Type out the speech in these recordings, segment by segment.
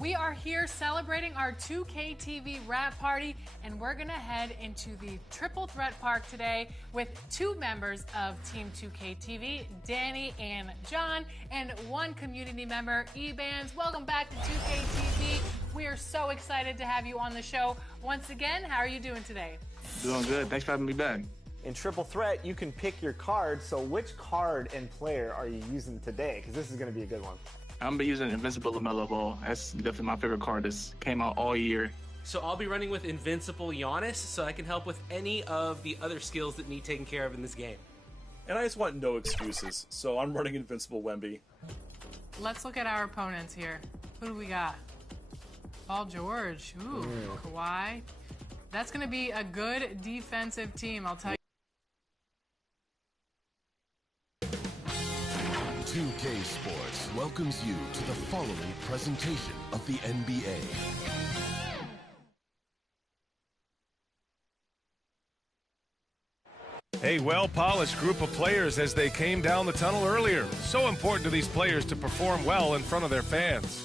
We are here celebrating our 2K TV wrap party, and we're going to head into the Triple Threat Park today with two members of Team 2K TV, Danny and John, and one community member, Ebans. Welcome back to 2K TV. We are so excited to have you on the show. Once again, how are you doing today? Doing good. Thanks for having me back. In Triple Threat, you can pick your card. So which card and player are you using today? Because this is going to be a good one. I'm going to be using Invincible LaMelo Ball. That's definitely my favorite card that's came out all year. So I'll be running with Invincible Giannis, so I can help with any of the other skills that need taken care of in this game. And I just want no excuses, so I'm running Invincible Wemby. Let's look at our opponents here. Who do we got? Paul George. Ooh, Kawhi. That's going to be a good defensive team, I'll tell you. 2K Sports welcomes you to the following presentation of the NBA. A well-polished group of players as they came down the tunnel earlier. So important to these players to perform well in front of their fans.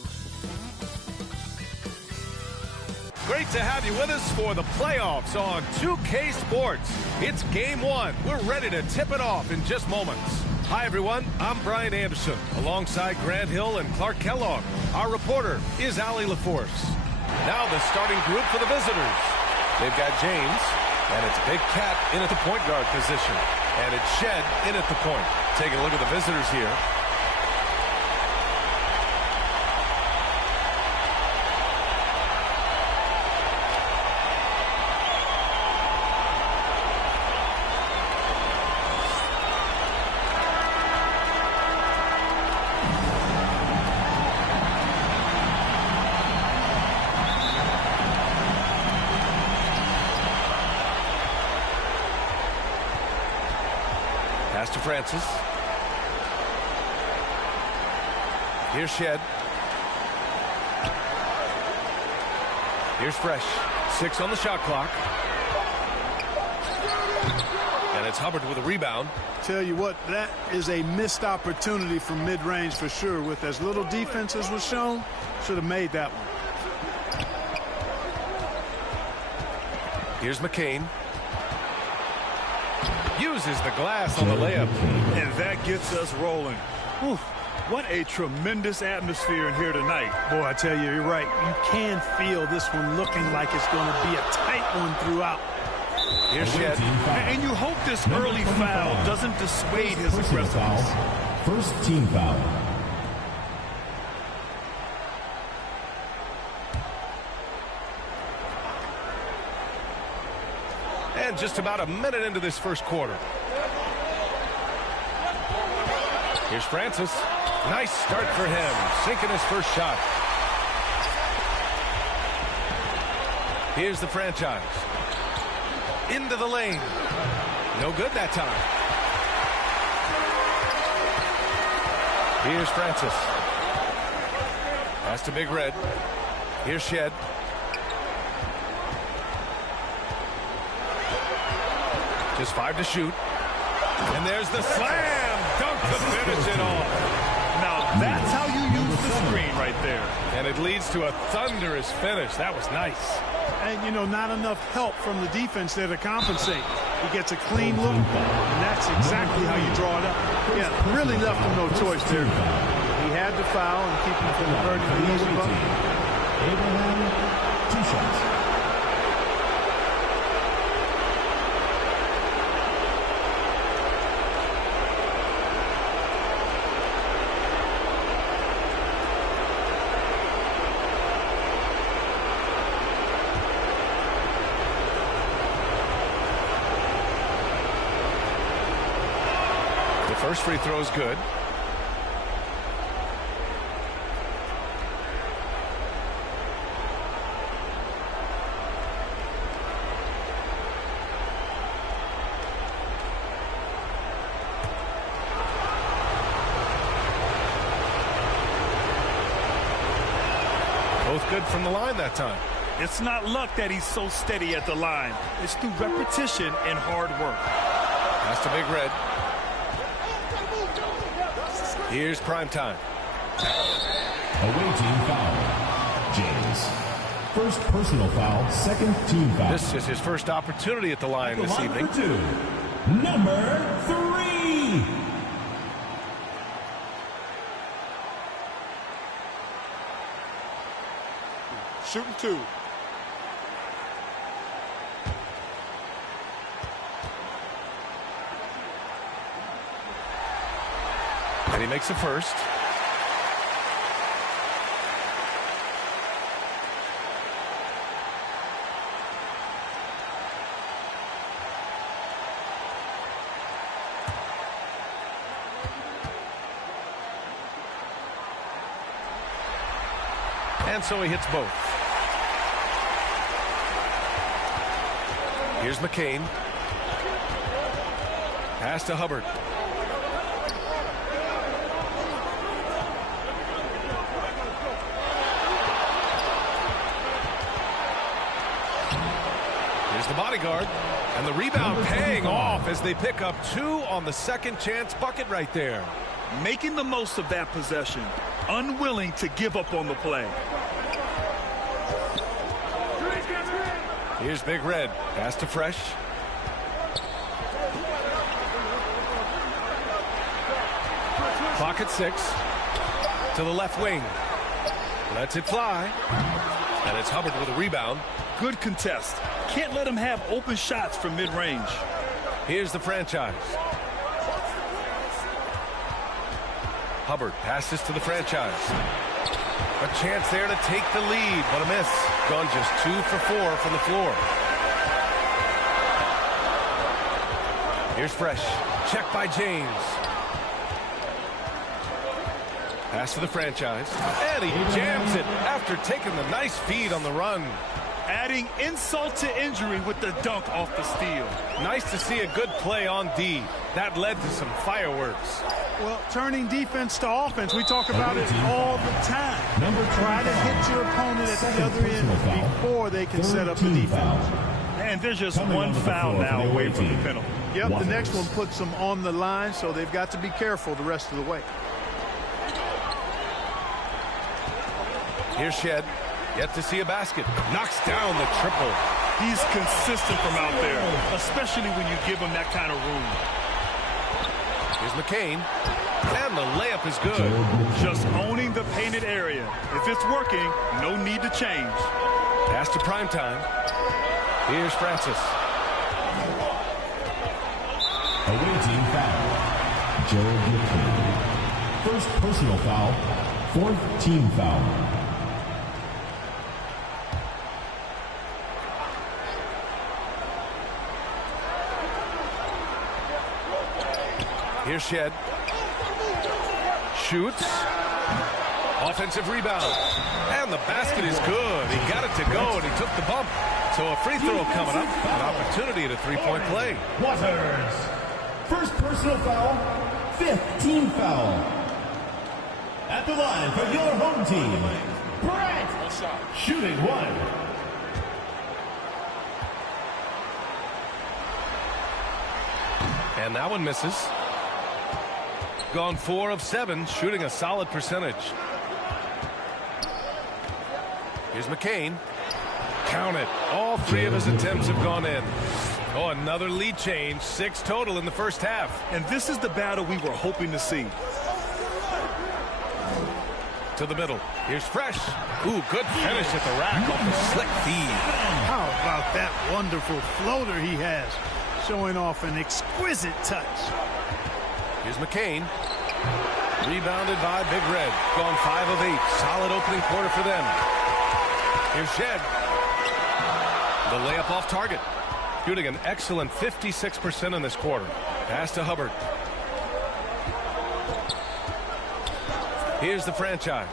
Great to have you with us for the playoffs on 2K Sports. It's game one. We're ready to tip it off in just moments. Hi, everyone. I'm Brian Anderson, alongside Grant Hill and Clark Kellogg. Our reporter is Allie LaForce. Now the starting group for the visitors. They've got James, and it's Big Cat in at the point guard position. And it's Shed in at the point. Taking a look at the visitors here. Pass to Francis. Here's Shed. Here's Fresh. 6 on the shot clock. And it's Hubbard with a rebound. Tell you what, that is a missed opportunity from mid-range for sure. With as little defense as was shown, should have made that one. Here's McCain. Uses the glass on the layup. And that gets us rolling. Whew, what a tremendous atmosphere in here tonight. Boy, I tell you, you're right. You can feel this one looking like it's going to be a tight one throughout. Here's Shed. And you hope this early foul doesn't dissuade his aggressiveness. First team foul. And just about a minute into this first quarter. Here's Francis. Nice start for him. Sinking his first shot. Here's the franchise. Into the lane. No good that time. Here's Francis. Pass to Big Red. Here's Shed. Just 5 to shoot. And there's the slam dunk to finish it off. Now, that's how you use the screen right there. And it leads to a thunderous finish. That was nice. And, you know, not enough help from the defense there to compensate. He gets a clean look, and that's exactly how you draw it up. Yeah, really left him no choice there. He had to foul and keep him from converting the easy bucket. Abraham, 2 shots. First free throw is good. Both good from the line that time. It's not luck that he's so steady at the line. It's through repetition and hard work. Pass to Big Red. Here's prime time. Away team foul. James. First personal foul, second team foul. This is his first opportunity at the line this evening. Number 3. Shooting 2. And he makes the first. And so he hits both. Here's McCain. Pass to Hubbard. Here's the bodyguard. And the rebound paying off as they pick up 2 on the second chance bucket right there. Making the most of that possession. Unwilling to give up on the play. Here's Big Red. Pass to Fresh. Clock at 6. To the left wing. Lets it fly. And it's Hubbard with a rebound. Good contest. Can't let him have open shots from mid-range. Here's the franchise. Hubbard passes to the franchise. A chance there to take the lead, but a miss. Gone just 2 for 4 from the floor. Here's Fresh. Check by James. Pass to the franchise. And he jams it after taking the nice feed on the run. Adding insult to injury with the dunk off the steal. Nice to see a good play on D. That led to some fireworks. Well, turning defense to offense, we talk about it all the time. Try to hit your opponent at the other end before they can set up the defense. And there's just one foul now away from the penalty. Yep, the next one puts them on the line, so they've got to be careful the rest of the way. Here's Shed. Yet to see a basket. Knocks down the triple. He's consistent from out there, especially when you give him that kind of room. Here's McCain. And the layup is good. Just owning the painted area. If it's working, no need to change. Pass to Primetime. Here's Francis. Away team foul. Joe McCain. First personal foul, fourth team foul. Here's Shed. Shoots. Offensive rebound. And the basket is good. He got it to go, and he took the bump. So a free throw coming up. An opportunity at a three-point play. Waters. First personal foul, fifth team foul. At the line for your home team, Brett. Shooting 1. And that one misses. Gone 4 of 7, shooting a solid percentage. Here's McCain. Count it. All 3 of his attempts have gone in. Oh, another lead change. 6 total in the first half. And this is the battle we were hoping to see. To the middle. Here's Fresh. Ooh, good finish at the rack off the slick feed. How about that wonderful floater he has, showing off an exquisite touch. Here's McCain. Rebounded by Big Red. Gone 5 of 8. Solid opening quarter for them. Here's Shed. The layup off target. Shooting an excellent 56% in this quarter. Pass to Hubbard. Here's the franchise.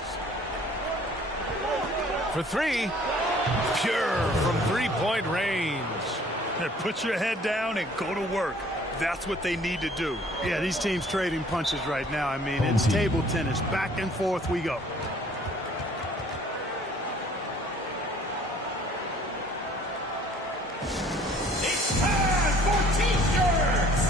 For 3. Pure from three-point range. Put your head down and go to work. That's what they need to do. Yeah, these teams trading punches right now. I mean, it's table tennis. Back and forth we go. It's time for T-shirts.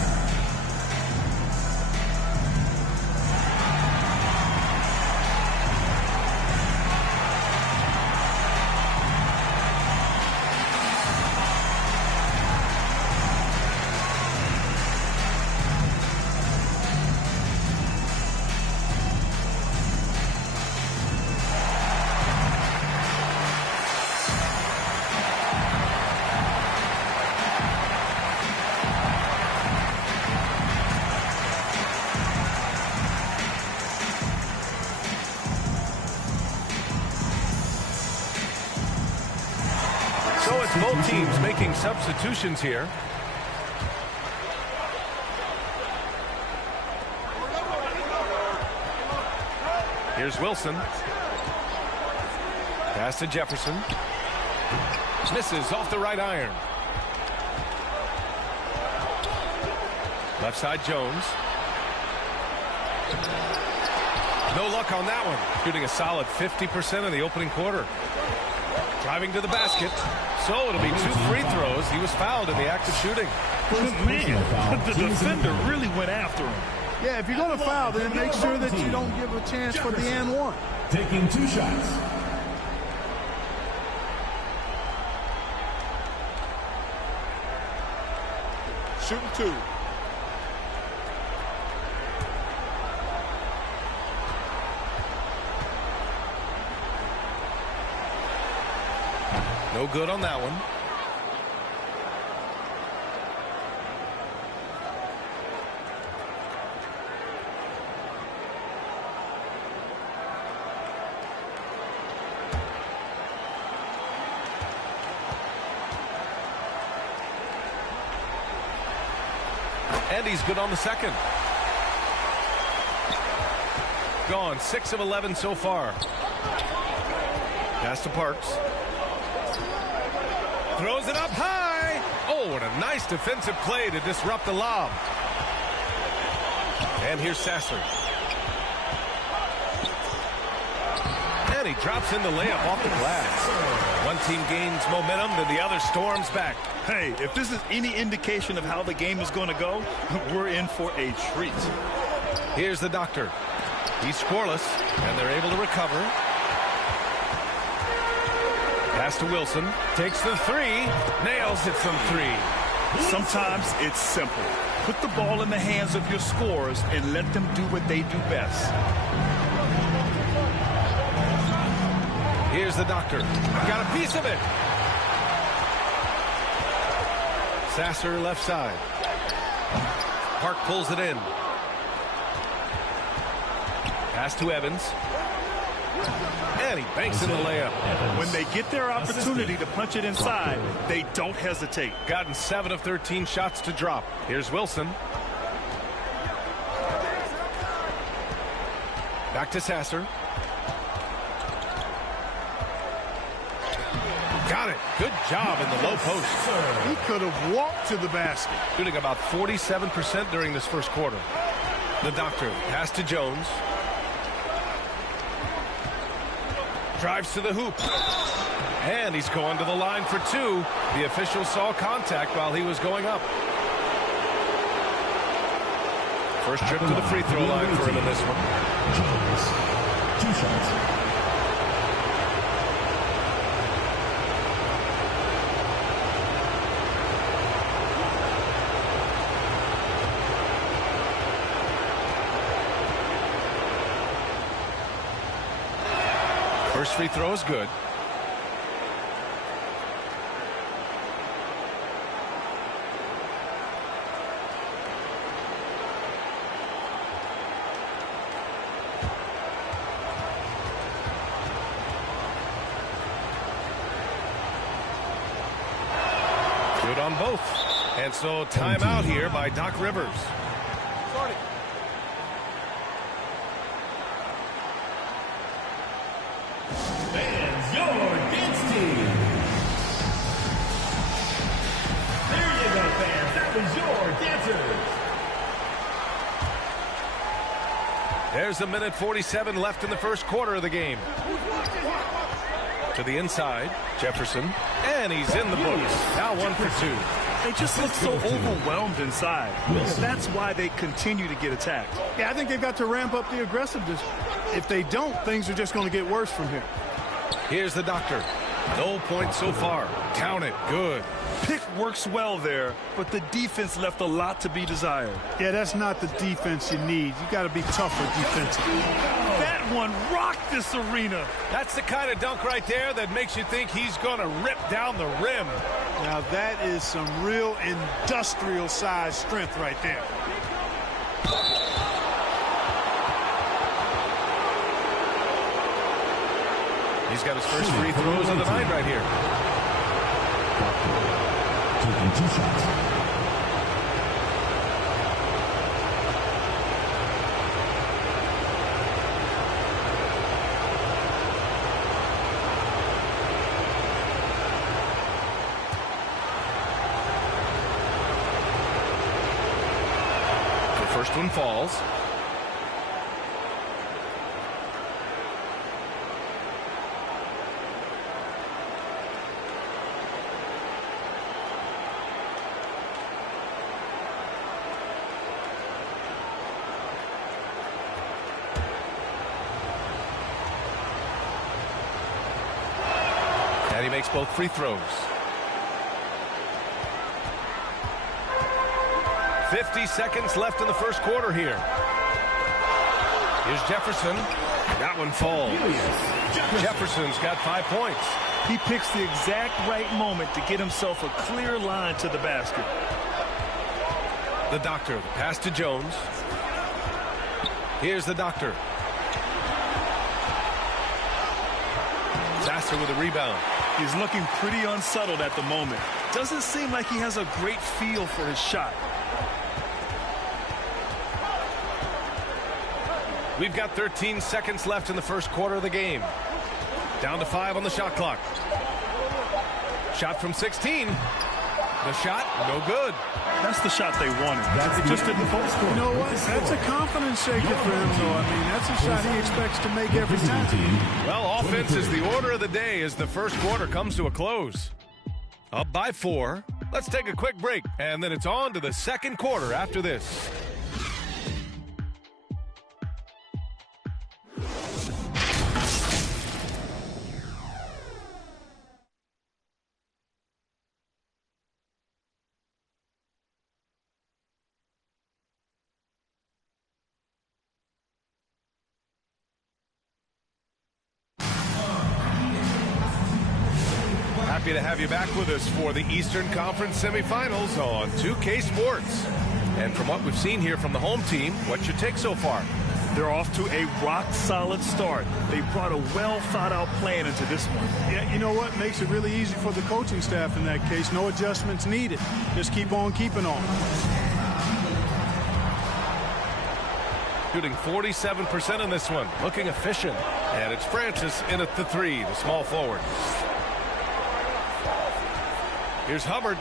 Both teams making substitutions here. Here's Wilson. Pass to Jefferson. Misses off the right iron. Left side Jones. No luck on that one. Shooting a solid 50% in the opening quarter. Driving to the basket. So it'll be 2 free throws. He was fouled in the act of shooting. Man, the defender really went after him. Yeah, if you're going to foul, then make sure that you don't give a chance for the and one. Taking 2 shots. Shooting 2. No good on that one. And he's good on the second. Gone 6 of 11 so far. Pass to Parks. Throws it up high. Oh, and a nice defensive play to disrupt the lob. And here's Sasser. And he drops in the layup off the glass. One team gains momentum, then the other storms back. Hey, if this is any indication of how the game is going to go, we're in for a treat. Here's the doctor. He's scoreless, and they're able to recover. Pass to Wilson. Takes the 3. Nails it from 3. Sometimes it's simple. Put the ball in the hands of your scorers and let them do what they do best. Here's the doctor. Got a piece of it. Sasser left side. Park pulls it in. Pass to Evans. And he banks in the layup. When they get their opportunity to punch it inside, they don't hesitate. Gotten 7 of 13 shots to drop. Here's Wilson. Back to Sasser. Got it. Good job in the low post. He could have walked to the basket. Shooting about 47% during this first quarter. The doctor. Pass to Jones. Drives to the hoop. And he's going to the line for 2. The official saw contact while he was going up. First trip to the free throw line for him in this one. Jones. 2 shots. First free throw is good. Good on both. And so timeout here by Doc Rivers. Fans, your dance team. There you go, fans. That was your dancers. There's a minute 47 left in the first quarter of the game. To the inside, Jefferson, and he's in the books. Now 1 for 2. They just look so overwhelmed inside. That's why they continue to get attacked. Yeah, I think they've got to ramp up the aggressiveness. If they don't, things are just going to get worse from here. Here's the doctor. No points so far. Count it. Good. Pick works well there, but the defense left a lot to be desired. Yeah, that's not the defense you need. You got to be tougher defensively. That one rocked this arena. That's the kind of dunk right there that makes you think he's going to rip down the rim. Now that is some real industrial size strength right there. He's got his first free throws of the night right here. Doctor, taking 2 shots. First one falls. And he makes both free throws. 50 seconds left in the first quarter here. Here's Jefferson. That one falls. Jefferson's got 5 points. He picks the exact right moment to get himself a clear line to the basket. The Doctor, pass to Jones. Here's the Doctor. Sasser with a rebound. He's looking pretty unsettled at the moment. Doesn't seem like he has a great feel for his shot. We've got 13 seconds left in the first quarter of the game. Down to 5 on the shot clock. Shot from 16. The shot, no good. That's the shot they wanted. It just didn't fall. You know what? That's a confidence shaker for him, though. I mean, that's a shot he expects to make every time. Well, offense is the order of the day as the first quarter comes to a close. Up by 4. Let's take a quick break, and then it's on to the second quarter after this. Happy to have you back with us for the Eastern Conference semifinals on 2K Sports. And from what we've seen here from the home team, what's your take so far? They're off to a rock-solid start. They brought a well-thought-out plan into this one. Yeah, you know what? Makes it really easy for the coaching staff in that case. No adjustments needed. Just keep on keeping on. Shooting 47% in this one. Looking efficient. And it's Francis in at the 3, the small forward. Here's Hubbard.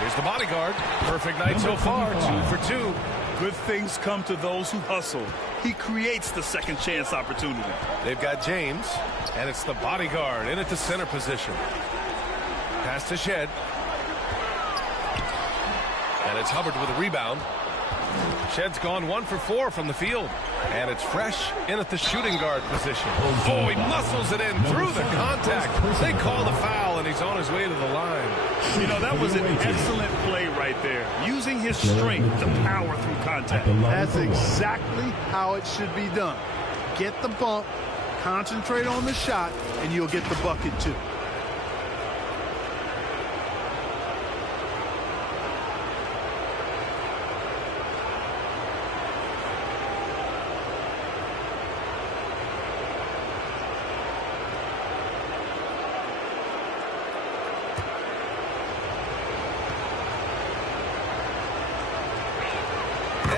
Here's the bodyguard. Perfect night so far. 2 for 2. Good things come to those who hustle. He creates the second chance opportunity. They've got James, and it's the bodyguard in at the center position. Pass to Shed. And it's Hubbard with a rebound. Shed's gone 1 for 4 from the field. And it's Fresh in at the shooting guard position. Oh, he muscles it in through the contact. They call the foul, and he's on his way to the line. You know, that was an excellent play right there. Using his strength to power through contact. That's exactly how it should be done. Get the bump, concentrate on the shot, and you'll get the bucket too.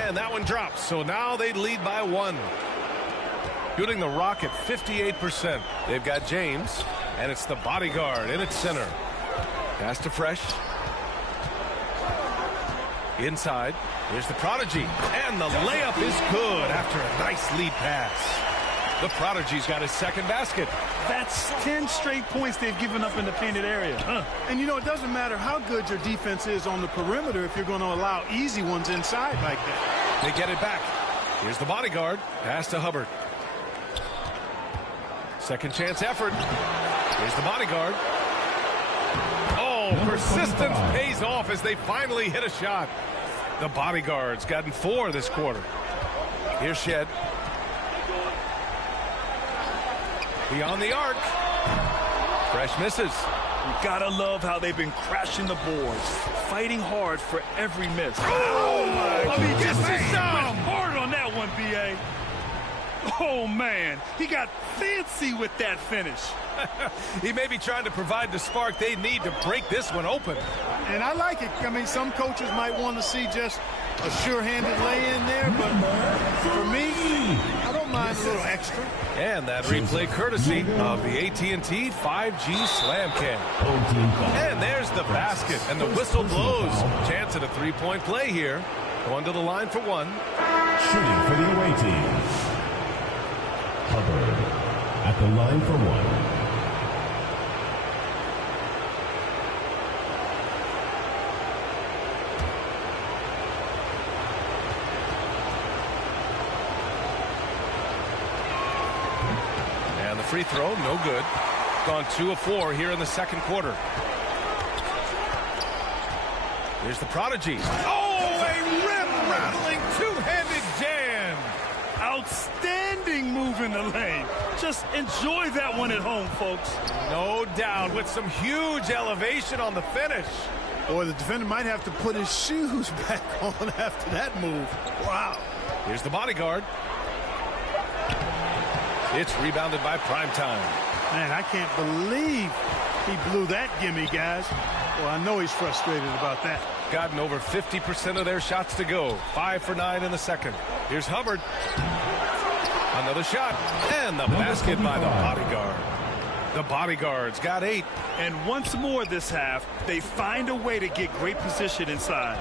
And that one drops, so now they lead by 1. Shooting the rock at 58%. They've got James, and it's the bodyguard in at center. Pass to Fresh. Inside. Here's the Prodigy, and the layup is good after a nice lead pass. The Prodigy's got his second basket. That's 10 straight points they've given up in the painted area. And, you know, it doesn't matter how good your defense is on the perimeter if you're going to allow easy ones inside like that. They get it back. Here's the bodyguard. Pass to Hubbard. Second chance effort. Here's the bodyguard. Oh, persistence pays off as they finally hit a shot. The bodyguard's gotten 4 this quarter. Here's Shed. Beyond the arc. Fresh misses. You gotta love how they've been crashing the boards, fighting hard for every miss. Oh, my I mean, goodness. just hard on that one, B.A. Oh, man, he got fancy with that finish. He may be trying to provide the spark they need to break this one open. And I like it. I mean, some coaches might want to see just a sure-handed lay-in there, but for me, I don't mind a little extra. And that replay courtesy of the AT&T 5G Slam Cam. And there's the basket, and the whistle blows. Chance at a three-point play here. Going to the line for one. Shooting for the away team. Hubbard at the line for one. And the free throw, no good. Gone 2 of 4 here in the second quarter. Here's the prodigy. Oh, a rim-rattling two-handed jam. Outstanding move in the lane. Just enjoy that one at home, folks. No doubt, with some huge elevation on the finish. Boy, the defender might have to put his shoes back on after that move. Wow. Here's the bodyguard. It's rebounded by Primetime. Man, I can't believe he blew that gimme, guys. Well, I know he's frustrated about that. Gotten over 50% of their shots to go. 5 for 9 in the second. Here's Hubbard. Another shot. And the basket by the bodyguard. The bodyguard's got 8. And once more this half, they find a way to get great position inside.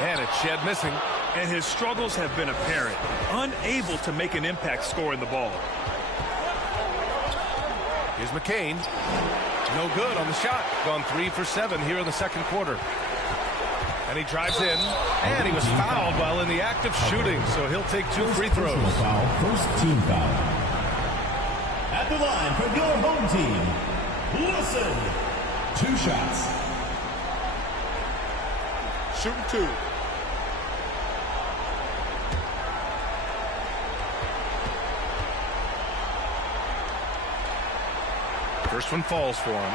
And it's Shed missing. And his struggles have been apparent. Unable to make an impact scoring the ball. Here's McCain. No good on the shot. Gone 3 for 7 here in the second quarter. And he drives in. And he was fouled while in the act of shooting. So he'll take 2 free throws. First team foul. At the line for your home team, Wilson. 2 shots. Shooting 2. First one falls for him.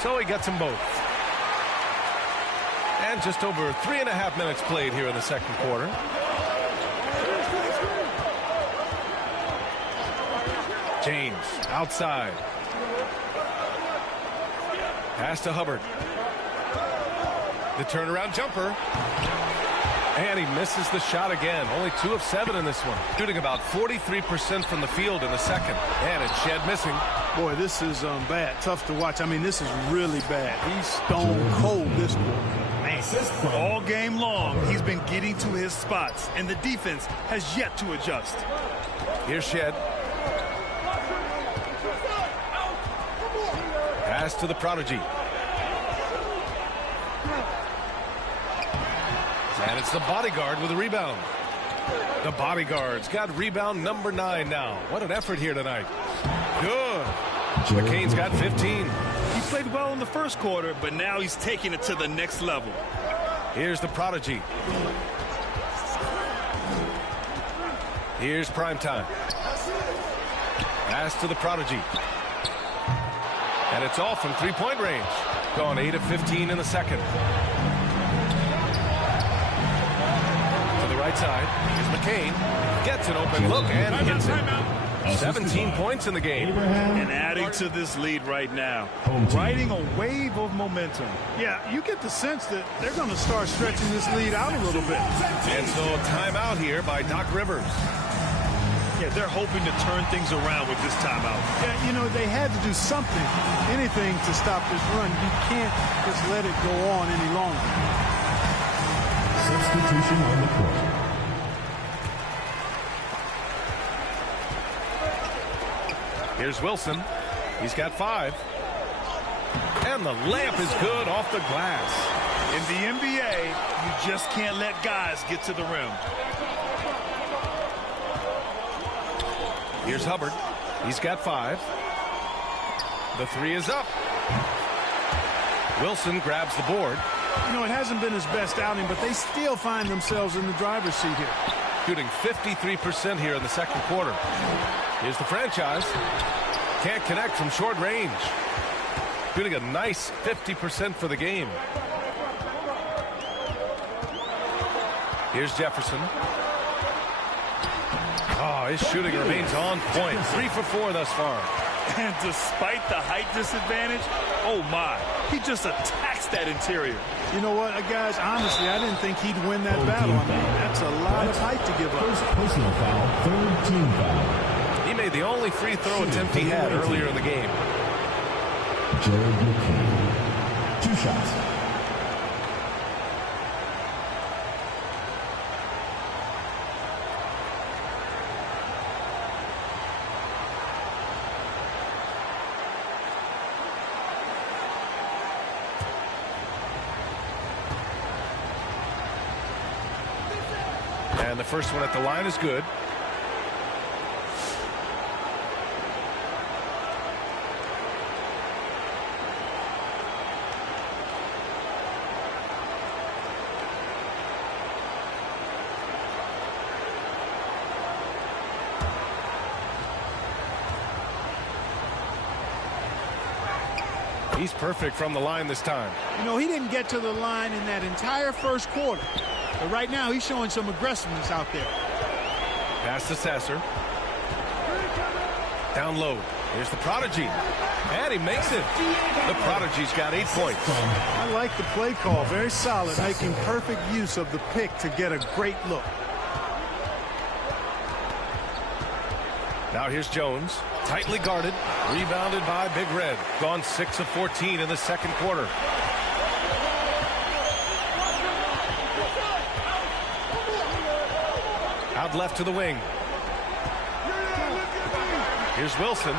So he gets them both. And just over 3.5 minutes played here in the second quarter. James outside. Pass to Hubbard. The turnaround jumper. And he misses the shot again. Only 2 of 7 in this one. Shooting about 43% from the field in the second. And it's Shed missing. Boy, this is bad. Tough to watch. I mean, this is really bad. He's stone cold this quarter. Man. All game long, he's been getting to his spots, and the defense has yet to adjust. Here's Shed. Pass to the prodigy. And it's the bodyguard with a rebound. The bodyguard's got rebound number 9 now. What an effort here tonight. Good. McCain's got 15. He played well in the first quarter, but now he's taking it to the next level. Here's the prodigy. Here's Primetime. Pass to the prodigy. And it's off from three-point range. Gone 8 of 15 in the second. To the right side. Here's McCain. Gets an open look and hits it. 17 points in the game. And adding to this lead right now. Riding a wave of momentum. Yeah, you get the sense that they're going to start stretching this lead out a little bit. And so timeout here by Doc Rivers. Yeah, they're hoping to turn things around with this timeout. Yeah, you know, they had to do something, anything to stop this run. You can't just let it go on any longer. Substitution on the court. Here's Wilson. He's got 5. And the layup is good off the glass. In the NBA, you just can't let guys get to the rim. Here's Hubbard. He's got 5. The 3 is up. Wilson grabs the board. You know, it hasn't been his best outing, but they still find themselves in the driver's seat here. Shooting 53% here in the second quarter. Here's the franchise. Can't connect from short range. Shooting a nice 50% for the game. Here's Jefferson. Oh, his shooting remains on point. 3 for 4 thus far. And despite the height disadvantage, oh my, he just attacks that interior. You know what, guys, honestly, I didn't think he'd win that battle. I mean, that's a lot of height to give up. First personal foul, third team foul. He made the only free throw attempt he had earlier in the game. Jared McKee, 2 shots. And the first one at the line is good. He's perfect from the line this time. You know, he didn't get to the line in that entire first quarter. But right now, he's showing some aggressiveness out there. Pass to Sasser. Down low. Here's the Prodigy. And he makes it. The Prodigy's got 8 points. I like the play call. Very solid, making perfect use of the pick to get a great look. Now here's Jones. Tightly guarded. Rebounded by Big Red. Gone 6 of 14 in the second quarter. Out left to the wing. Here's Wilson.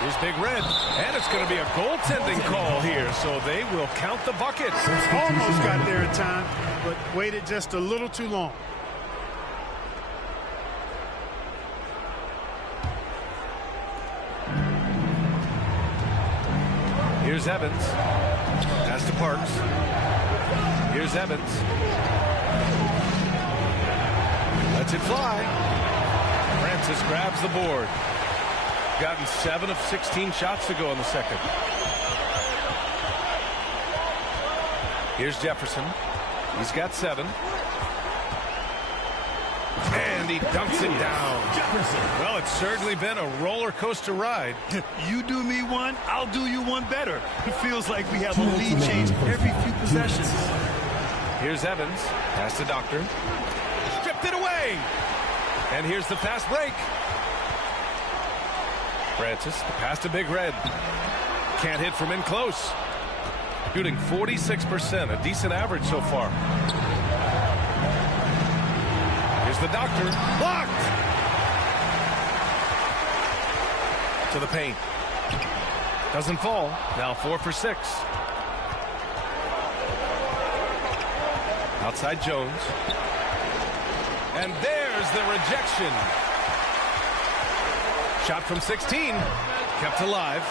Here's Big Red. And it's going to be a goaltending call here, so they will count the bucket. Almost got there in time, but waited just a little too long. Here's Evans. Pass to Parks. Here's Evans. Lets it fly. Francis grabs the board. Gotten 7 of 16 shots to go in the second. Here's Jefferson. He's got 7. And he dunks it down. Well, it's certainly been a roller coaster ride. You do me one, I'll do you one better. It feels like we have a lead change every few possessions. Here's Evans. Pass to Doctor. Stripped it away. And here's the fast break. Francis, the pass to Big Red. Can't hit from in close. Shooting 46%, a decent average so far. Here's the Doctor. Blocked! To the paint. Doesn't fall. Now 4 for 6. Outside Jones. And there's the rejection. Shot from 16. Kept alive.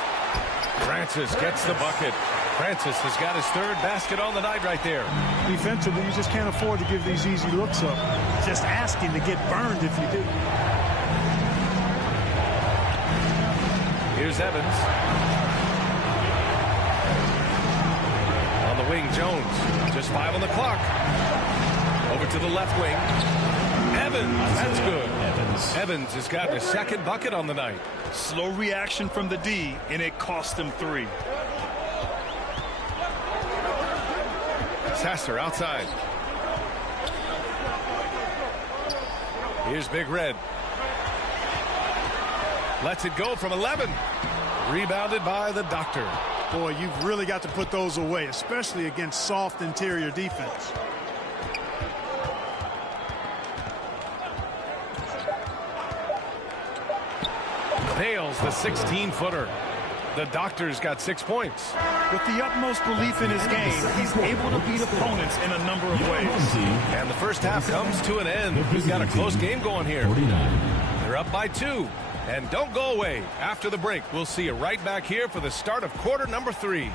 Francis gets the bucket. Francis has got his 3rd basket on the night right there. Defensively, you just can't afford to give these easy looks up. Just asking to get burned if you do. Here's Evans. On the wing, Jones. Just 5 on the clock. Over to the left wing. Evans, that's good. Evans has gotten a 2nd bucket on the night. Slow reaction from the D, and it cost him 3. Sasser outside. Here's Big Red. Lets it go from 11. Rebounded by the Doctor. Boy, you've really got to put those away, especially against soft interior defense. Nails the 16-footer. The Doctor's got 6 points. With the utmost belief in his game, he's able to beat opponents in a number of ways. And the first half comes to an end. We've got a close game going here. They're up by 2. And don't go away. After the break, we'll see you right back here for the start of quarter number 3.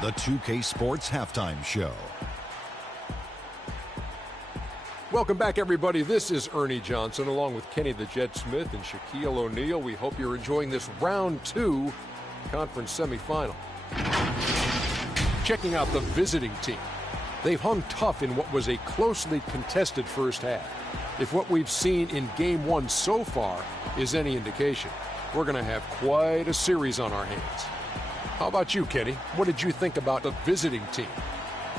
the 2K Sports Halftime Show. Welcome back, everybody. This is Ernie Johnson, along with Kenny the Jet Smith and Shaquille O'Neal. We hope you're enjoying this round 2 conference semifinal. Checking out the visiting team. They've hung tough in what was a closely contested first half. If what we've seen in Game 1 so far is any indication, we're going to have quite a series on our hands. How about you, Kenny? What did you think about the visiting team?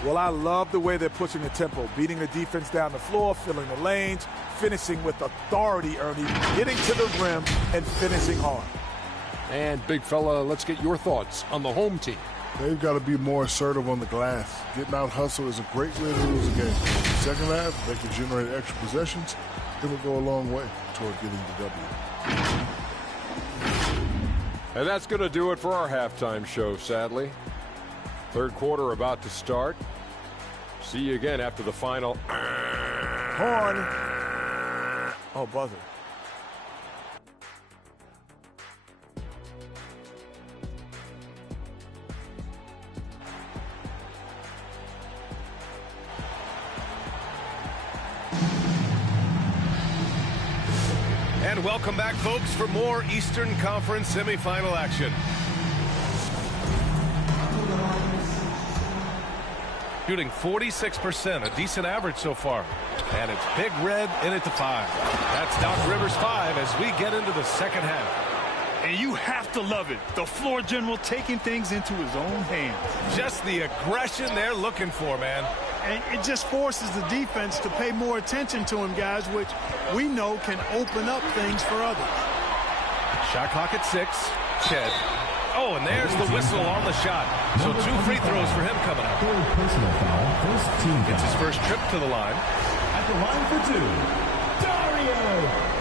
Well, I love the way they're pushing the tempo, beating the defense down the floor, filling the lanes, finishing with authority, Ernie, getting to the rim and finishing hard. And, big fella, let's get your thoughts on the home team. They've got to be more assertive on the glass. Getting out hustle is a great way to lose a game. In the second half, they can generate extra possessions. It will go a long way toward getting the W. And that's going to do it for our halftime show, sadly. Third quarter about to start. See you again after the final. Horn. Oh, buzzer. And welcome back, folks, for more Eastern Conference semifinal action. Shooting 46%, a decent average so far. And it's Big Red in at the 5. That's Doc Rivers' 5 as we get into the second half. And you have to love it. The floor general taking things into his own hands. Just the aggression they're looking for, man. And it just forces the defense to pay more attention to him, guys, which we know can open up things for others. Shot clock at 6. Ched. Oh, and there's the whistle on the shot. So 2 free throws for him coming up. Third personal foul, first team foul. It's his first trip to the line. At the line for 2, Dario.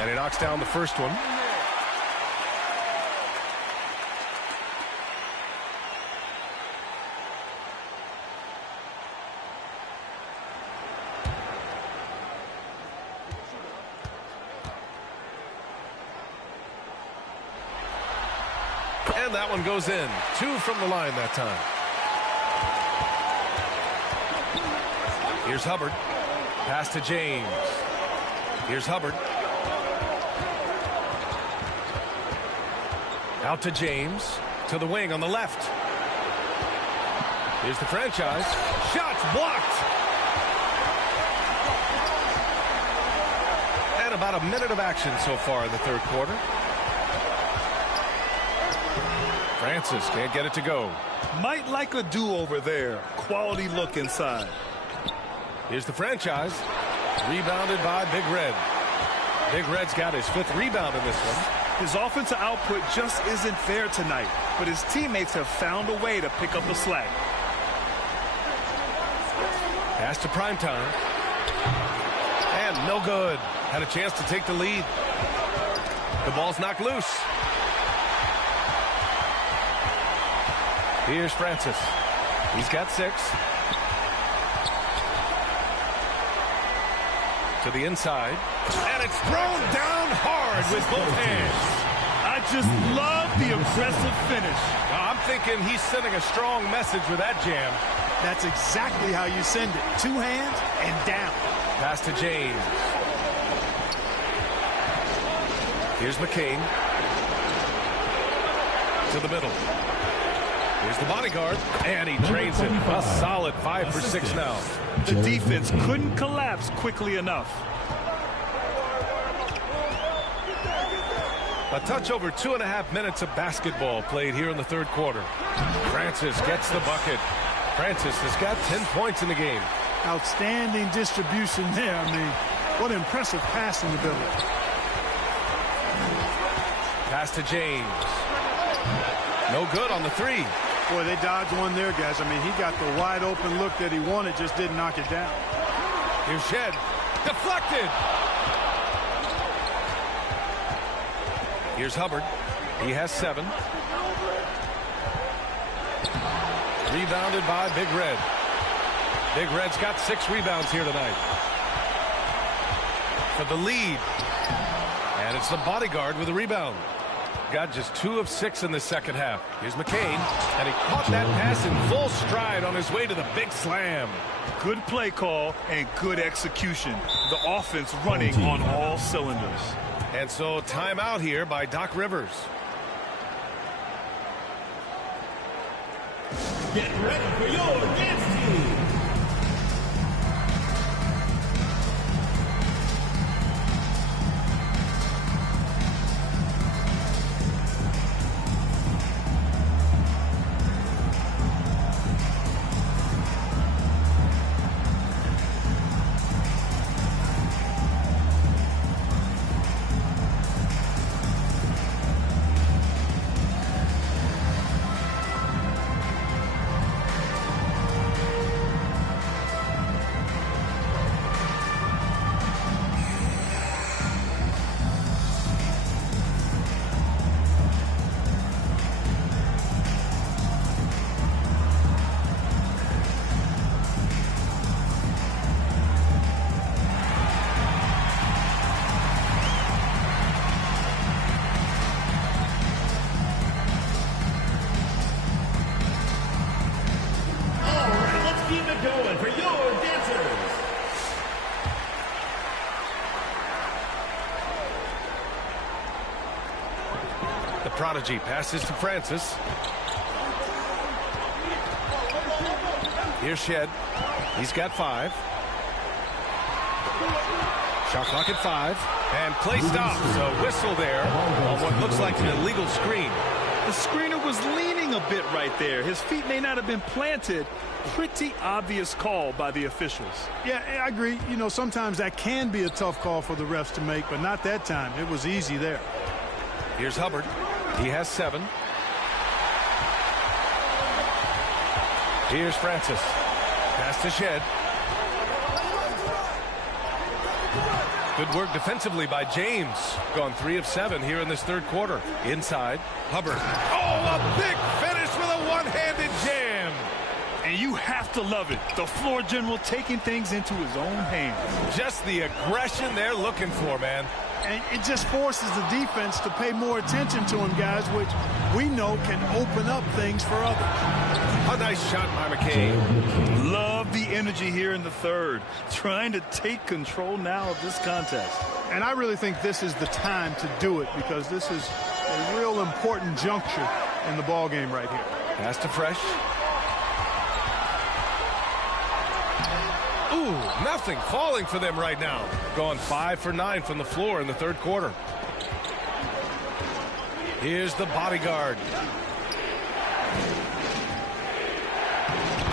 And he knocks down the first one. And that one goes in. 2 from the line that time. Here's Hubbard. Pass to James. Here's Hubbard. Out to James, to the wing on the left. Here's the franchise. Shots blocked. And about a minute of action so far in the third quarter. Francis can't get it to go. Might like a do-over there. Quality look inside. Here's the franchise. Rebounded by Big Red. Big Red's got his 5th rebound in this one. His offensive output just isn't there tonight, but his teammates have found a way to pick up the slack. Pass to Primetime. And no good. Had a chance to take the lead. The ball's knocked loose. Here's Francis. He's got 6. To the inside. And it's thrown down hard with both hands. I just love the aggressive finish. I'm thinking he's sending a strong message with that jam. That's exactly how you send it. 2 hands and down. Pass to James. Here's McCain. To the middle. Here's the bodyguard. And he drains it. A solid 5 for 6 now. The defense couldn't collapse quickly enough. A touch over 2.5 minutes of basketball played here in the third quarter. Francis gets the bucket. Francis has got 10 points in the game. Outstanding distribution there. I mean, what impressive passing ability. Pass to James. No good on the 3. Boy, they dodged one there, guys. I mean, he got the wide open look that he wanted, just didn't knock it down. Here's Shed. Deflected. Here's Hubbard. He has 7. Rebounded by Big Red. Big Red's got 6 rebounds here tonight. For the lead. And it's the bodyguard with a rebound. Got just 2 of 6 in the second half. Here's McCain, and he caught that pass in full stride on his way to the big slam. Good play call and good execution. The offense running on all cylinders. And so timeout here by Doc Rivers. Get ready for your dance team. Going for your dancers. The prodigy passes to Francis. Here's Shed. He's got 5. Shot clock at 5. And play stops. A whistle there on what looks like an illegal screen. The screener was leaning a bit right there. His feet may not have been planted. Pretty obvious call by the officials. Yeah, I agree. You know, sometimes that can be a tough call for the refs to make, but not that time. It was easy there. Here's Hubbard. He has 7. Here's Francis. Pass to Shed. Good work defensively by James. Gone 3 of 7 here in this third quarter. Inside, Hubbard. Oh, a big finish with a one-handed jam. And you have to love it. The floor general taking things into his own hands. Just the aggression they're looking for, man. And it just forces the defense to pay more attention to him, guys, which we know can open up things for others. A nice shot by McCain. Love the energy here in the third. Trying to take control now of this contest. And I really think this is the time to do it because this is a real important juncture in the ball game right here. Pass to Fresh. Ooh, nothing falling for them right now. Going 5 for 9 from the floor in the third quarter. Here's the bodyguard.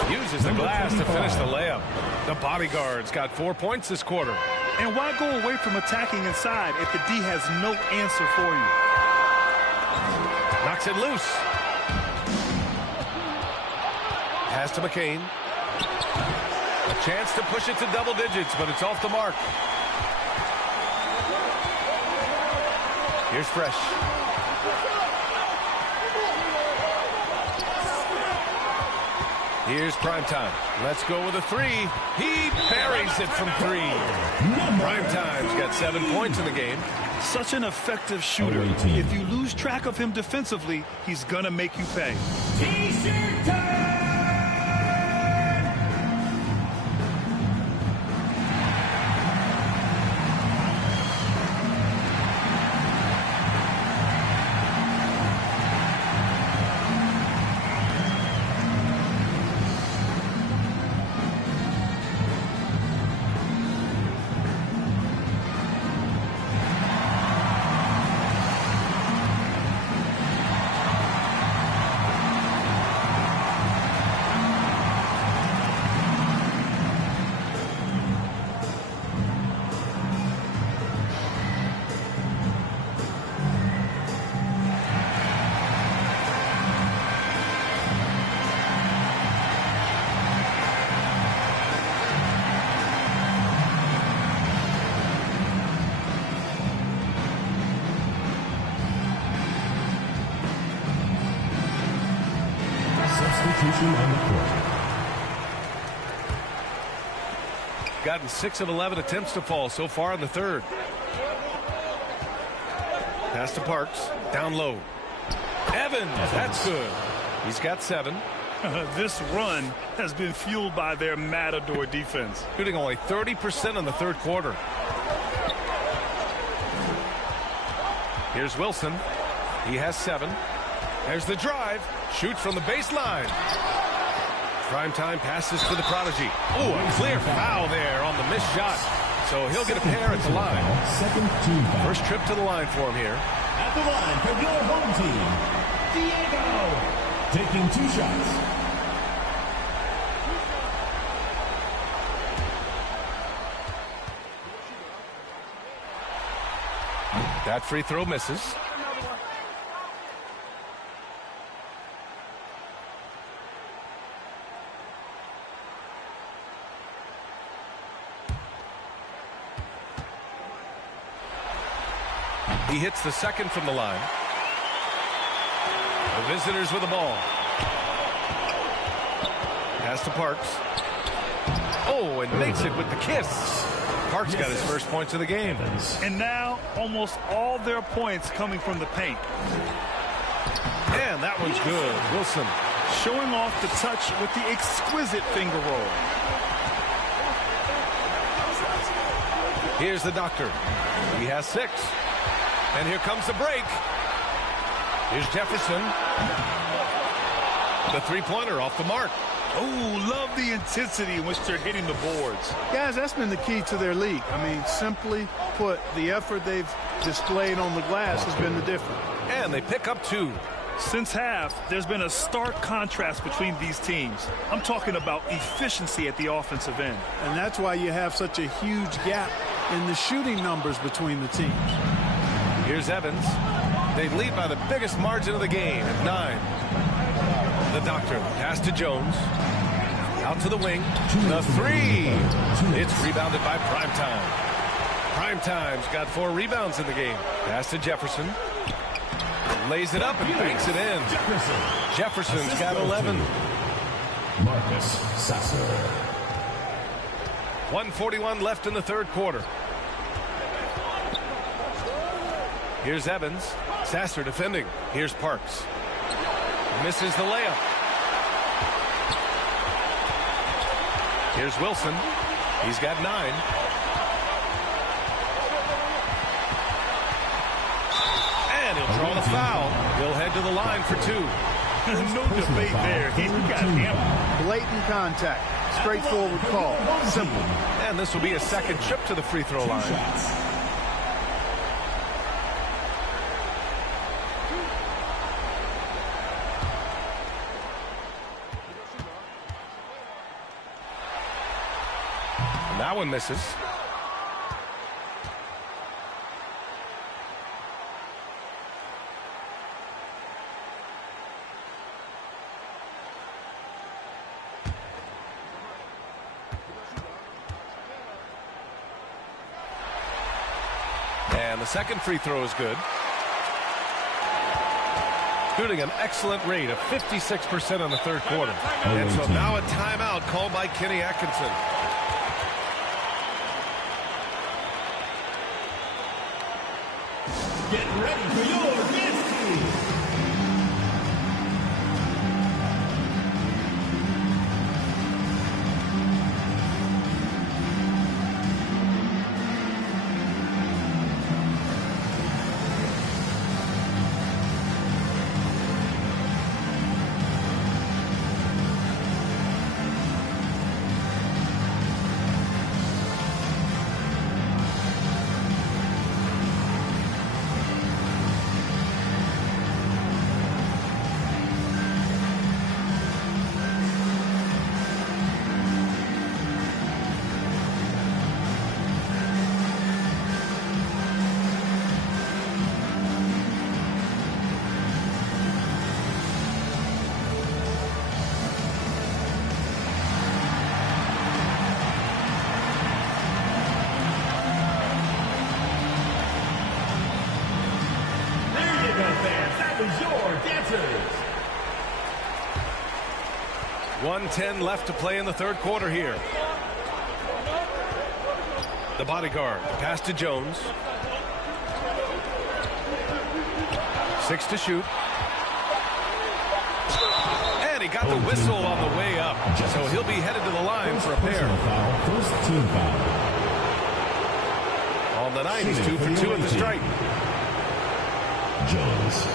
Uses the glass to finish the layup. The bodyguard's got 4 points this quarter. And why go away from attacking inside if the D has no answer for you? Knocks it loose. Pass to McCain. A chance to push it to double digits, but it's off the mark. Here's Fresh. Here's Primetime. Let's go with a 3. He buries it from 3. Primetime's got 7 points in the game. Such an effective shooter. If you lose track of him defensively, he's going to make you pay. T-shirt time! substitution on the court. Gotten 6 of 11 attempts to fall so far in the third. Pass to Parks. Down low. Evans. That's good. He's got 7. This run has been fueled by their Matador defense. Shooting only 30% in the third quarter. Here's Wilson. He has 7. There's the drive. Shoots from the baseline. Primetime passes to the prodigy. Oh, a clear foul there on the missed shot. So he'll get a pair at the line. Second team foul. First trip to the line for him here. At the line for your home team, Diego. Taking 2 shots. That free throw misses. He hits the second from the line. The visitors with the ball. Pass to Parks. Oh, and makes it with the kiss. Parks got his first points of the game. And now almost all their points coming from the paint. And that one's good. Wilson showing off the touch with the exquisite finger roll. Here's the doctor. He has 6. And here comes the break. Here's Jefferson. The three-pointer off the mark. Oh, love the intensity in which they're hitting the boards. Guys, that's been the key to their league. I mean, simply put, the effort they've displayed on the glass has been the difference. And they pick up 2. Since half, there's been a stark contrast between these teams. I'm talking about efficiency at the offensive end. And that's why you have such a huge gap in the shooting numbers between the teams. Here's Evans. They lead by the biggest margin of the game at 9. The doctor pass to Jones. Out to the wing. The 3. It's rebounded by Primetime. Primetime's got 4 rebounds in the game. Pass to Jefferson. Lays it up and banks it in. Jefferson's got 11. Marcus Sasser. 1:41 left in the third quarter. Here's Evans. Sasser defending. Here's Parks. Misses the layup. Here's Wilson. He's got 9. And he'll draw the foul. He'll head to the line for 2. No debate there. He got him. Blatant contact. Straightforward call. Simple. And this will be a second trip to the free throw line. That one misses. And the second free throw is good. Shooting an excellent rate of 56% in the third quarter. And so now a timeout called by Kenny Atkinson. Get ready for your dance team. 1:10 left to play in the third quarter here. The bodyguard, pass to Jones. 6 to shoot. And he got the whistle on the way up. So he'll be headed to the line for a pair. First team foul. On the night, he's 2 for 2 at the stripe. Jones,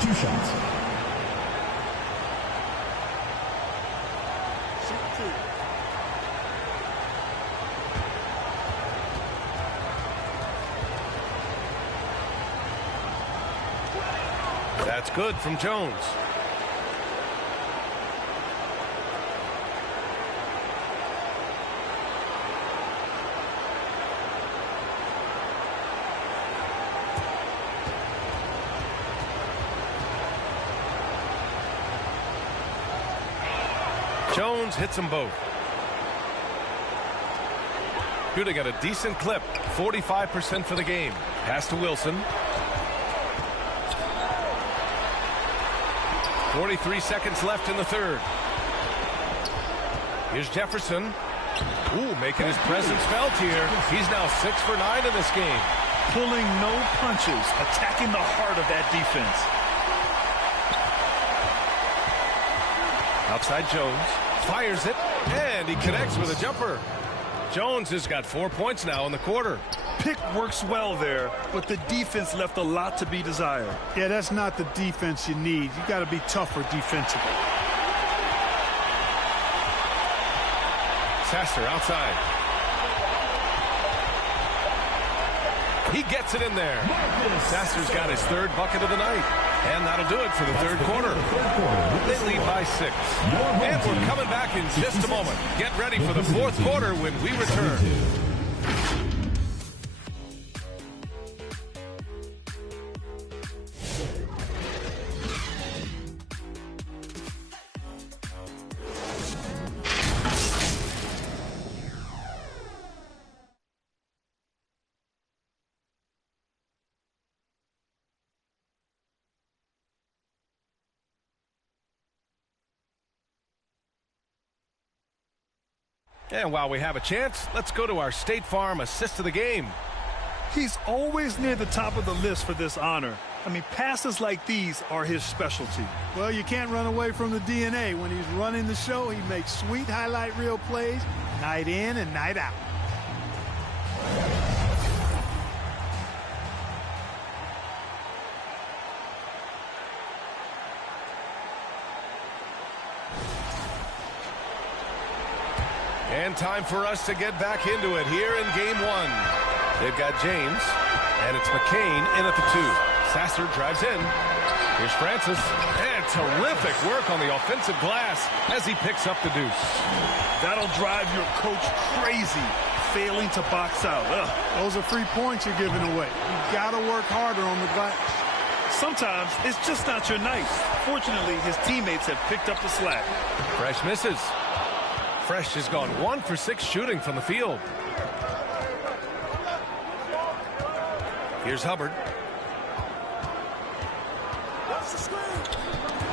2 shots. That's good from Jones. Jones hits them both. Shooting at a decent clip, 45% for the game. Pass to Wilson. 43 seconds left in the third. Here's Jefferson. Ooh, making his presence felt here. He's now 6 for 9 in this game. Pulling no punches, attacking the heart of that defense. Outside Jones. Fires it, and he connects with a jumper. Jones has got 4 points now in the quarter. Pick works well there, but the defense left a lot to be desired. Yeah, that's not the defense you need. You got to be tougher defensively. Sasser outside. He gets it in there. Sasser's got his 3rd bucket of the night. And that'll do it for the third quarter. They lead by 6. And we're coming back in just a moment. Get ready for the fourth quarter when we return. And while we have a chance, let's go to our State Farm assist of the game. He's always near the top of the list for this honor. I mean, passes like these are his specialty. Well, you can't run away from the DNA. When he's running the show, he makes sweet highlight reel plays night in and night out. And time for us to get back into it here in game 1. They've got James, and it's McCain in at the 2. Sasser drives in. Here's Francis, and terrific work on the offensive glass as he picks up the deuce. That'll drive your coach crazy, failing to box out. Ugh. Those are 3 points you're giving away. You've got to work harder on the glass. Sometimes it's just not your night. Fortunately, his teammates have picked up the slack. Fresh misses. Fresh has gone 1 for 6 shooting from the field. Here's Hubbard.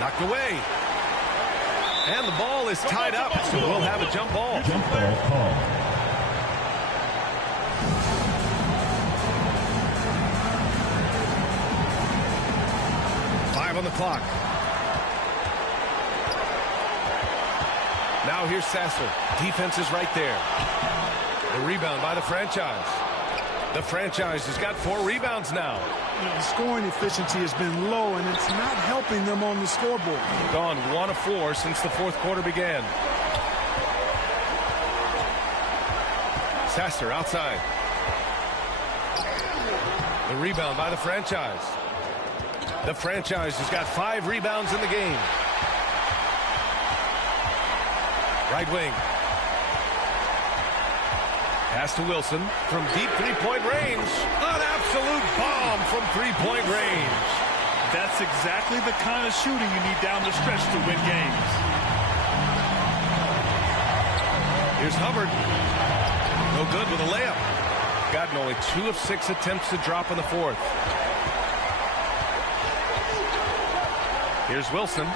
Knocked away. And the ball is tied up, so we'll have a jump ball. Jump ball call. On the clock. Now here's Sasser. Defense is right there. The rebound by the franchise. The franchise has got 4 rebounds now. The scoring efficiency has been low, and it's not helping them on the scoreboard. Gone 1 of 4 since the fourth quarter began. Sasser outside. The rebound by the franchise. The franchise has got 5 rebounds in the game. Right wing. Pass to Wilson from deep three-point range. An absolute bomb from three-point range. That's exactly the kind of shooting you need down the stretch to win games. Here's Hubbard. No good with a layup. Gotten only 2 of 6 attempts to drop in the fourth. Here's Wilson.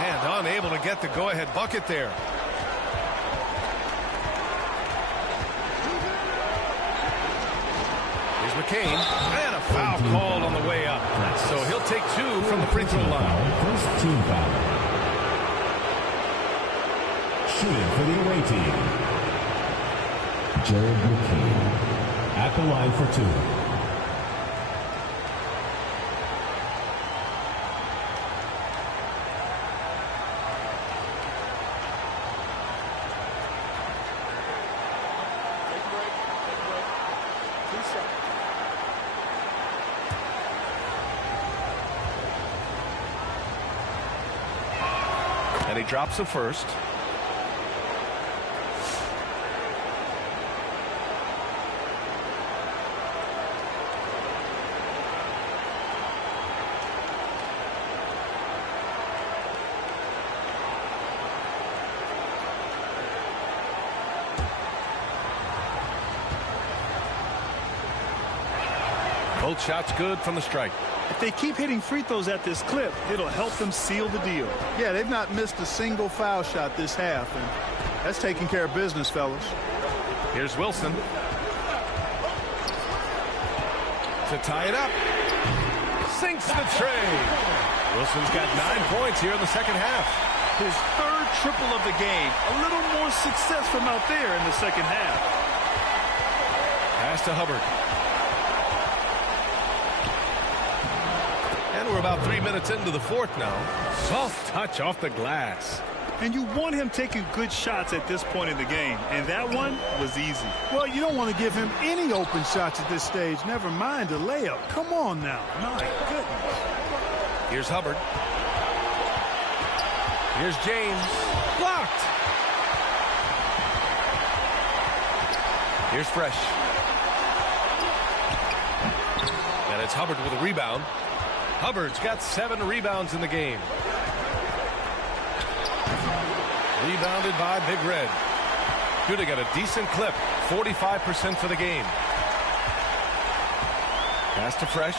And unable to get the go-ahead bucket there. Here's McCain. And a foul called on the way up. So he'll take 2 from the free throw line. First team foul. Shooting for the away team, Jared McCain at the line for 2. And he drops the first. Both shots good from the strike. If they keep hitting free throws at this clip, it'll help them seal the deal. Yeah, they've not missed a single foul shot this half, and that's taking care of business, fellas. Here's Wilson to tie it up. Sinks the tray. Wilson's got 9 points here in the second half. His third triple of the game. A little more success from out there in the second half. Pass to Hubbard. And we're about 3 minutes into the fourth now. Soft touch off the glass. And you want him taking good shots at this point in the game. And that one was easy. Well, you don't want to give him any open shots at this stage. Never mind a layup. Come on now. My goodness. Here's Hubbard. Here's James. Blocked. Here's Fresh. And it's Hubbard with a rebound. Hubbard's got 7 rebounds in the game. Rebounded by Big Red. Shooting at a decent clip. 45% for the game. Pass to Fresh.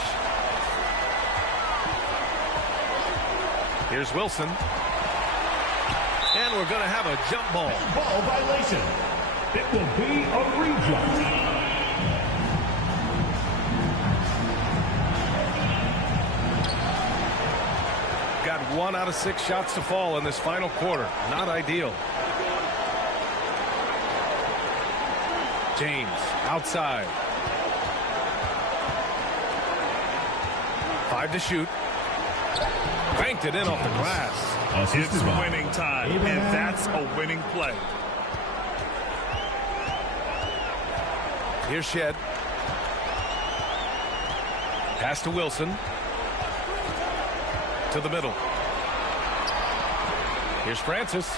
Here's Wilson. And we're going to have a jump ball. Ball violation. It will be a reject. Got 1 out of 6 shots to fall in this final quarter. Not ideal. James outside. 5 to shoot. Banked it in off the glass. It's winning time, and that's a winning play. Here's Shed. Pass to Wilson. To the middle. Here's Francis.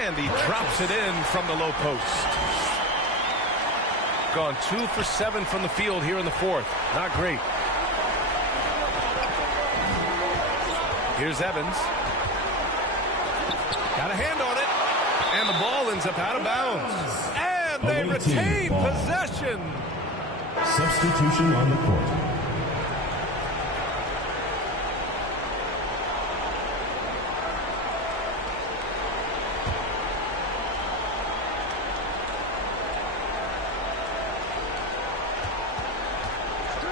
And he drops it in from the low post. Gone 2 for 7 from the field here in the fourth. Not great. Here's Evans. Got a hand on it. And the ball ends up out of bounds. And they retain possession. Substitution on the court.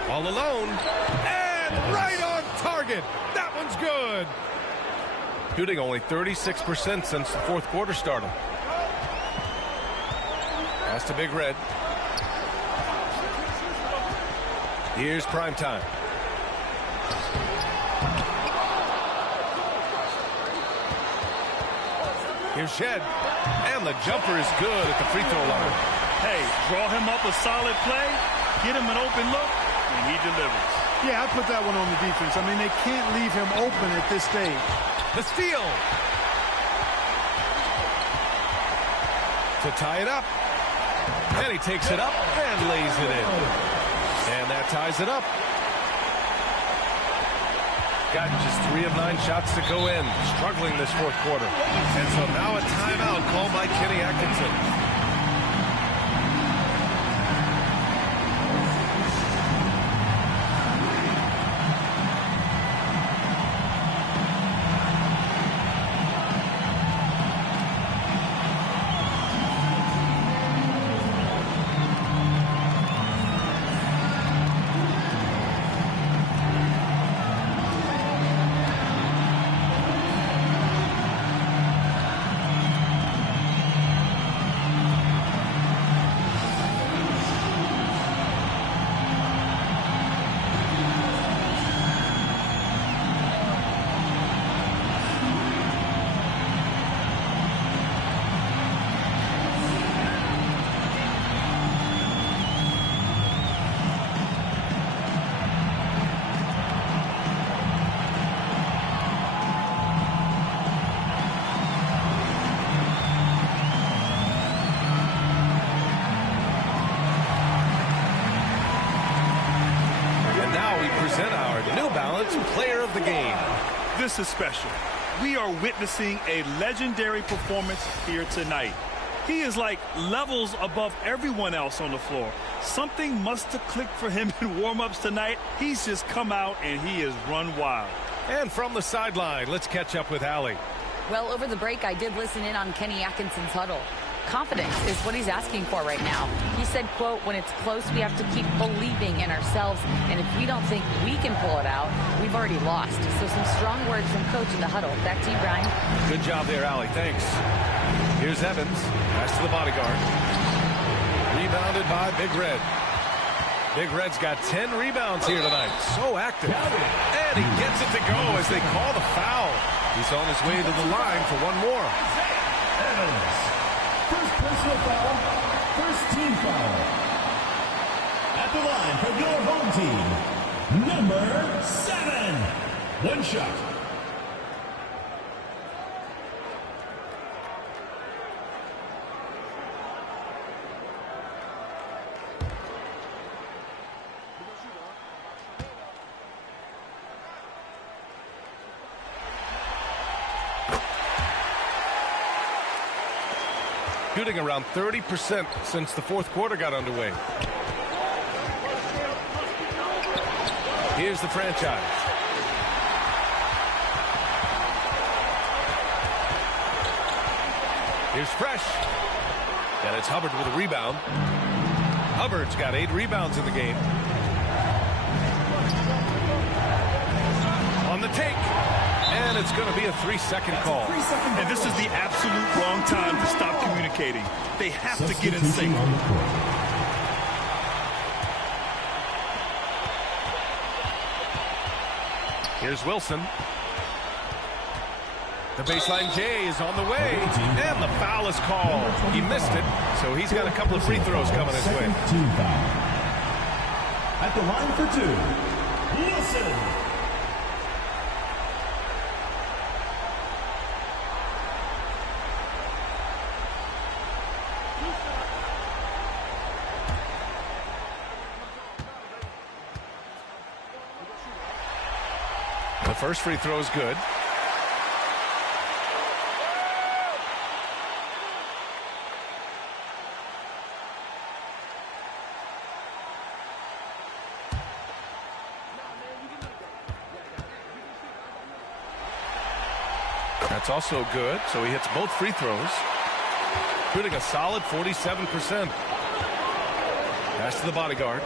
All alone. And right on target. That one's good. Shooting only 36% since the fourth quarter started. Pass to Big Red. Here's prime time. Here's Shed. And the jumper is good at the free throw line. Hey, draw him up a solid play, get him an open look, and he delivers. Yeah, I put that one on the defense. I mean, they can't leave him open at this stage. The steal. To tie it up. And he takes it up and lays it in. And that ties it up. Got just 3 of 9 shots to go in. Struggling this fourth quarter. And so now a timeout called by Kenny Atkinson. This is special. We are witnessing a legendary performance here tonight. He is like levels above everyone else on the floor. Something must have clicked for him in warm-ups tonight. He's just come out and he has run wild. And from the sideline, let's catch up with Allie. Well, over the break, I did listen in on Kenny Atkinson's huddle. Confidence is what he's asking for right now. He said, quote, when it's close, we have to keep believing in ourselves. And if we don't think we can pull it out, we've already lost. So some strong words from coach in the huddle. Back to you, Brian. Good job there, Allie. Thanks. Here's Evans. Pass to the bodyguard. Rebounded by Big Red. Big Red's got 10 rebounds here tonight. So active. And he gets it to go as they call the foul. He's on his way to the line for one more. Evans. First personal foul, first team foul. At the line for your home team, number 7. One shot. Shooting around 30% since the fourth quarter got underway. Here's the franchise. Here's Fresh. And it's Hubbard with a rebound. Hubbard's got 8 rebounds in the game. On the take. And it's going to be a 3-second call. And this is the absolute wrong time to stop communicating. They have to get in sync. Here's Wilson. The baseline J is on the way. And the foul is called. He missed it, so he's got a couple of free throws coming his way. Team foul. At the line for 2, Wilson. The first free throw is good. That's also good, so he hits both free throws. Shooting a solid 47%. Pass to the bodyguard.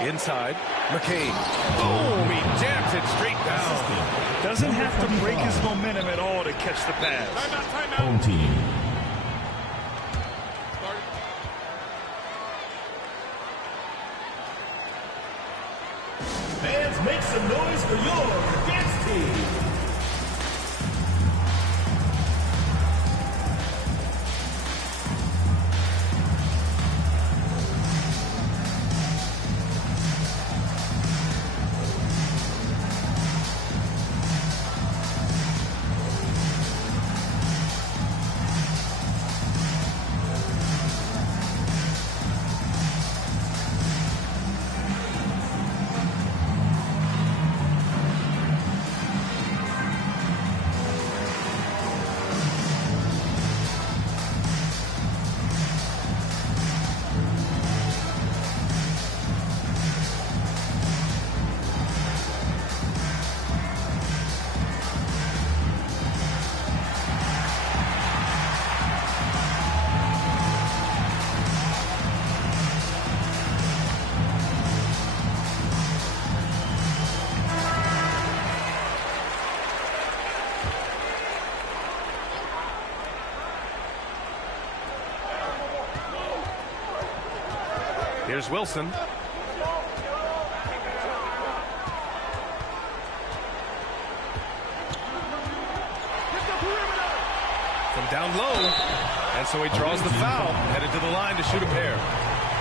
Inside. McCain. Boom! He jams it straight down. Doesn't have to break his momentum at all to catch the pass. Home team. Fans, make some noise for your guest team. Here's Wilson. From down low. And so he draws the foul. Headed to the line to shoot a pair.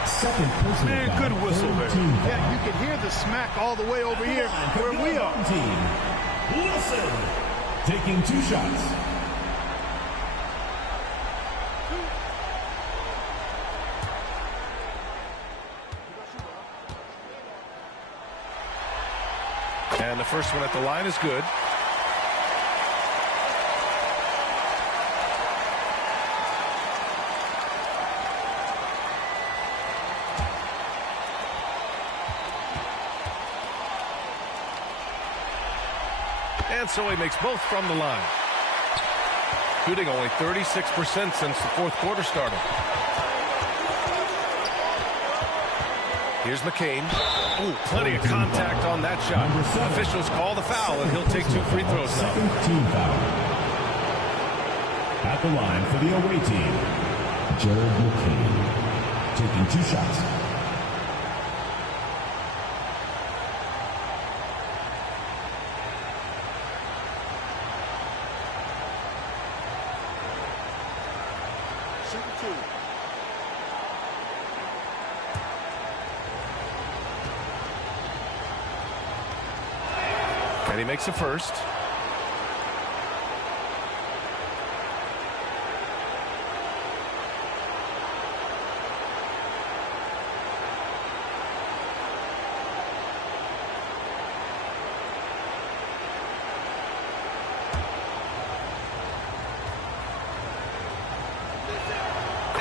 Second personal Man, foul. good whistle there. Yeah, you can hear the smack all the way over here where we are. Team. Wilson taking 2 shots. And the first one at the line is good. And so he makes both from the line. Shooting only 36% since the fourth quarter started. Here's McCain. Ooh, plenty of contact on that shot. Officials call the foul, and he'll take 2 free throws now. Second team foul. At the line for the away team, Jared McCain, taking 2 shots. And he makes a first.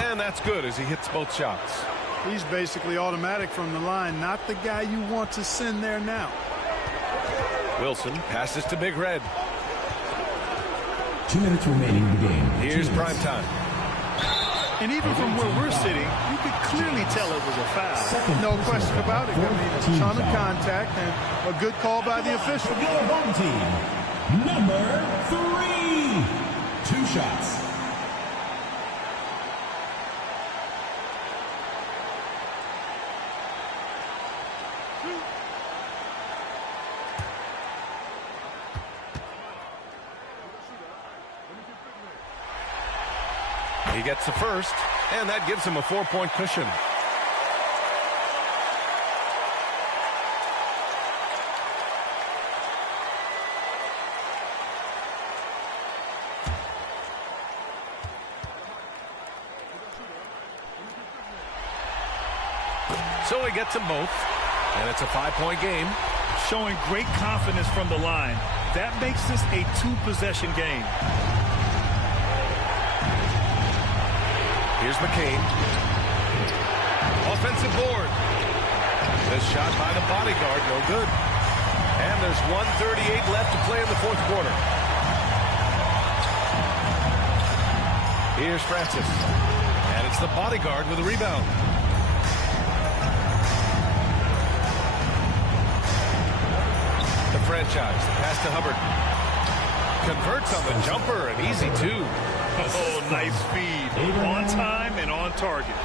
And that's good as he hits both shots. He's basically automatic from the line, not the guy you want to send there now. Wilson passes to Big Red. 2 minutes remaining in the game. Here's prime time. And even from where we're sitting, you could clearly tell it was a foul. No question about it. I mean, it's a ton of contact and a good call by the official. For your home team, number 3. 2 shots. He gets the first, and that gives him a 4-point cushion. So he gets them both, and it's a 5-point game. Showing great confidence from the line. That makes this a 2-possession game. Here's McCain. Offensive board. This shot by the bodyguard, no good. And there's 1:38 left to play in the fourth quarter. Here's Francis. And it's the bodyguard with a rebound. The franchise. Pass to Hubbard. Converts on the jumper, and easy too. Oh, nice speed. On time and on target.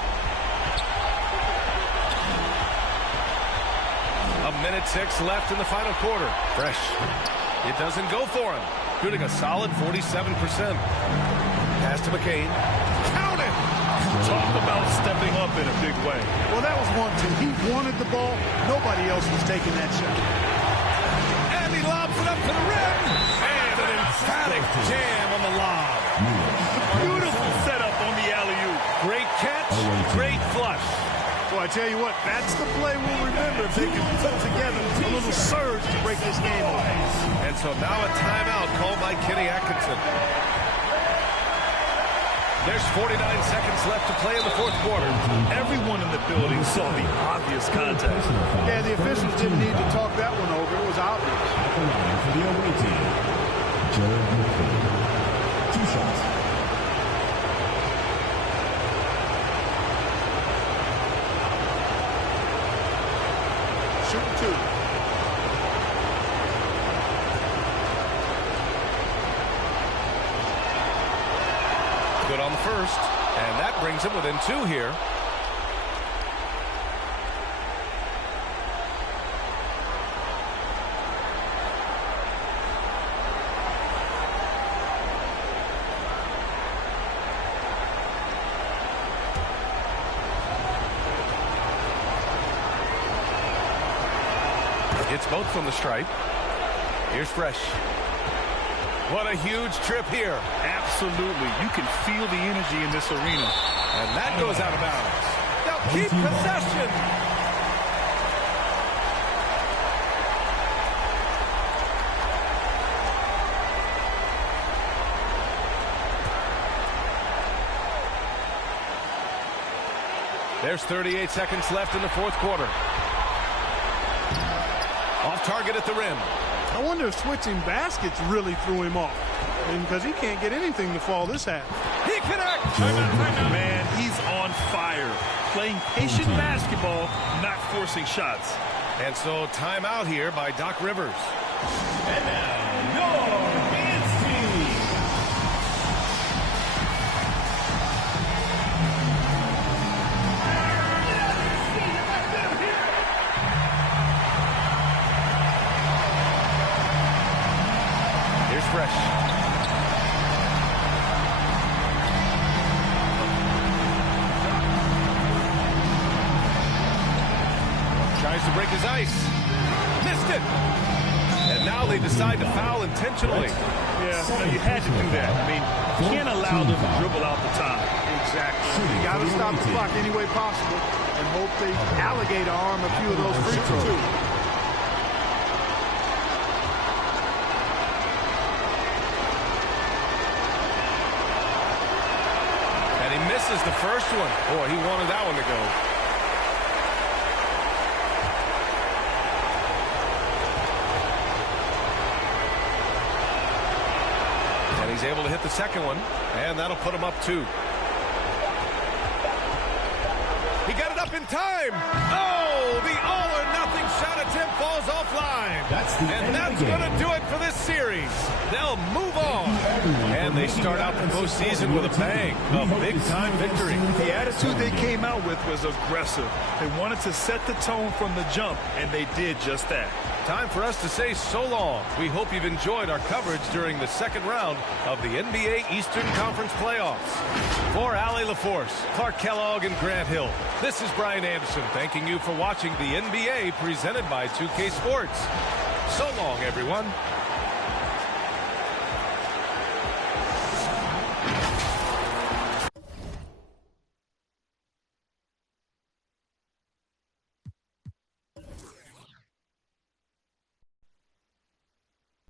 1:06 left in the final quarter. Fresh. It doesn't go for him. Shooting a solid 47%. Pass to McCain. Count it! Talk about stepping up in a big way. Well, that was 1-2. He wanted the ball. Nobody else was taking that shot. And he lobs it up to the rim. And an emphatic jam on the lob. Beautiful setup on the alley-oop. Great catch, great flush. So I tell you what, that's the play we'll remember if they can put together a little surge to break this game off. And so now a timeout called by Kenny Atkinson. There's 49 seconds left to play in the fourth quarter. Everyone in the building saw the obvious contact. Yeah, the officials didn't need to talk that one over. It was obvious. At the line for the away team, Jared McCain. 2 shots. Shooting 2. Good on the first, and that brings him within 2 here. It's both from the stripe. Here's Fresh. What a huge trip here. Absolutely. You can feel the energy in this arena. And that goes out of bounds. Now keep possession. There's 38 seconds left in the fourth quarter. Off target at the rim. I wonder if switching baskets really threw him off. Because he can't get anything to fall this half. He connects! Man, he's on fire. Playing patient basketball, not forcing shots. And so timeout here by Doc Rivers. And now, your Beans team. Here's Fresh. Tries to break his ice. Missed it. And now they decide to foul intentionally. Yeah, no, you had to do that. I mean, you can't allow them to dribble out the time. Exactly. You got to stop the clock any way possible and hope they alligator arm a few of those free throws. And he misses the first one. Boy, he wanted that one to go. He's able to hit the second one, and that'll put him up 2. He got it up in time. Oh, the all-or-nothing shot attempt falls offline. That's going to do it for this series. They'll move on. And they start out the postseason with a bang. A big-time victory. The attitude they came out with was aggressive. They wanted to set the tone from the jump, and they did just that. Time for us to say so long. We hope you've enjoyed our coverage during the second round of the NBA Eastern Conference playoffs. For Allie LaForce, Clark Kellogg, and Grant Hill, this is Brian Anderson thanking you for watching the NBA presented by 2K Sports. So long, everyone.